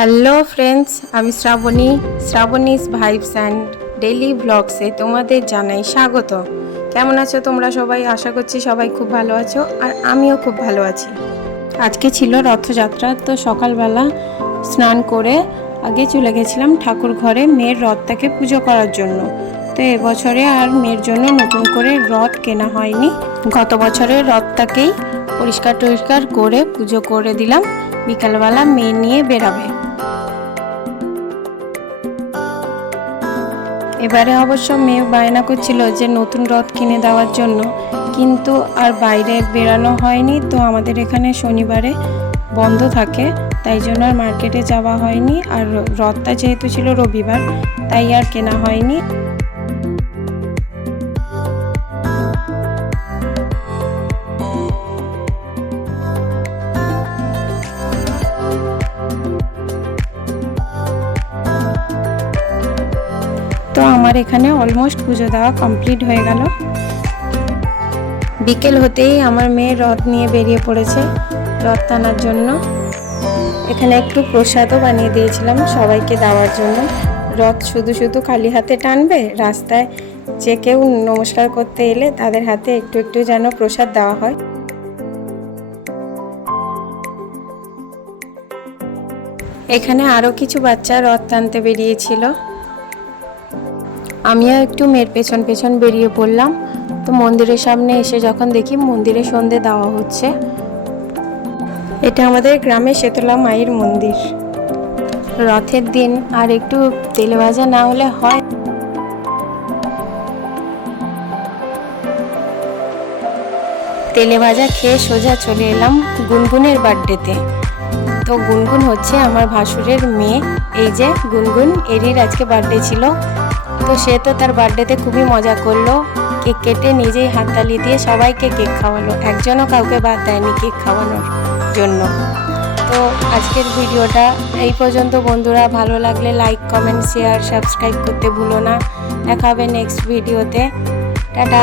Hello friends, আমি Shrabani's vibes and daily ব্লগসে তোমাদের জানাই স্বাগত। কেমন আছো তোমরা সবাই? আশা করছি সবাই খুব ভালো আছো, আর আমিও খুব ভালো আছি। আজকে ছিল রথযাত্রা, তো সকালবেলা স্নান করে আগে চলে গেছিলাম ঠাকুর ঘরে মেয়ের রথটাকে পুজো করার জন্য। তো এবছরে আর মেয়ের জন্য নতুন করে রথ কেনা হয়নি। গত বছরের রথটাকেই পরিষ্কার করে পুজো করে দিলাম। বিকালবেলা মেয়ে নিয়ে বেরাবে। এবারে অবশ্য মেয়ে বায়না করছিল যে নতুন রথ কিনে দেওয়ার জন্য, কিন্তু আর বাইরে বেরানো হয়নি। তো আমাদের এখানে শনিবারে বন্ধ থাকে, তাই জন্য আর মার্কেটে যাওয়া হয়নি। আর রথটা যেহেতু ছিল রবিবার, তাই আর কেনা হয়নি। তো আমার এখানে অলমোস্ট পুজো দেওয়া কমপ্লিট হয়ে গেল। বিকেল হতেই আমার মেয়ে রথ নিয়ে বেরিয়ে পড়েছে রথ টানার জন্য। এখানে একটু প্রসাদও বানিয়ে দিয়েছিলাম সবাইকে দেওয়ার জন্য। রথ শুধু খালি হাতে টানবে, রাস্তায় যে কেউ নমস্কার করতে এলে তাদের হাতে একটু যেন প্রসাদ দেওয়া হয়। এখানে আরও কিছু বাচ্চা রথ টানতে বেরিয়েছিল। আমিও একটু মেয়ের পেছন বেরিয়ে পড়লাম। তো মন্দিরের সামনে এসে যখন দেখি মন্দিরে সন্ধে দেওয়া হচ্ছে। এটা আমাদের গ্রামে শীতলা মায়ের মন্দির। রথের দিন আর একটু তেলে ভাজা না হলে হয়। তেলে ভাজা খেয়ে সোজা চলে এলাম গুনগুনের বার্থডেতে। তো গুনগুন হচ্ছে আমার ভাসুরের মেয়ে। এই যে গুনগুন, এরই আজকে বার্থডে ছিল। তো সে তো তার বার্থডেতে খুবই মজা করলো। কেক কেটে নিজেই হাততালি দিয়ে সবাইকে কেক খাওয়ালো, একজনও কাউকে বাদ দেয়নি কেক খাওয়ানোর জন্য। তো আজকের ভিডিওটা এই পর্যন্ত বন্ধুরা। ভালো লাগলে লাইক, কমেন্ট, শেয়ার, সাবস্ক্রাইব করতে ভুলো না। দেখা হবে নেক্সট ভিডিওতে। টাটা।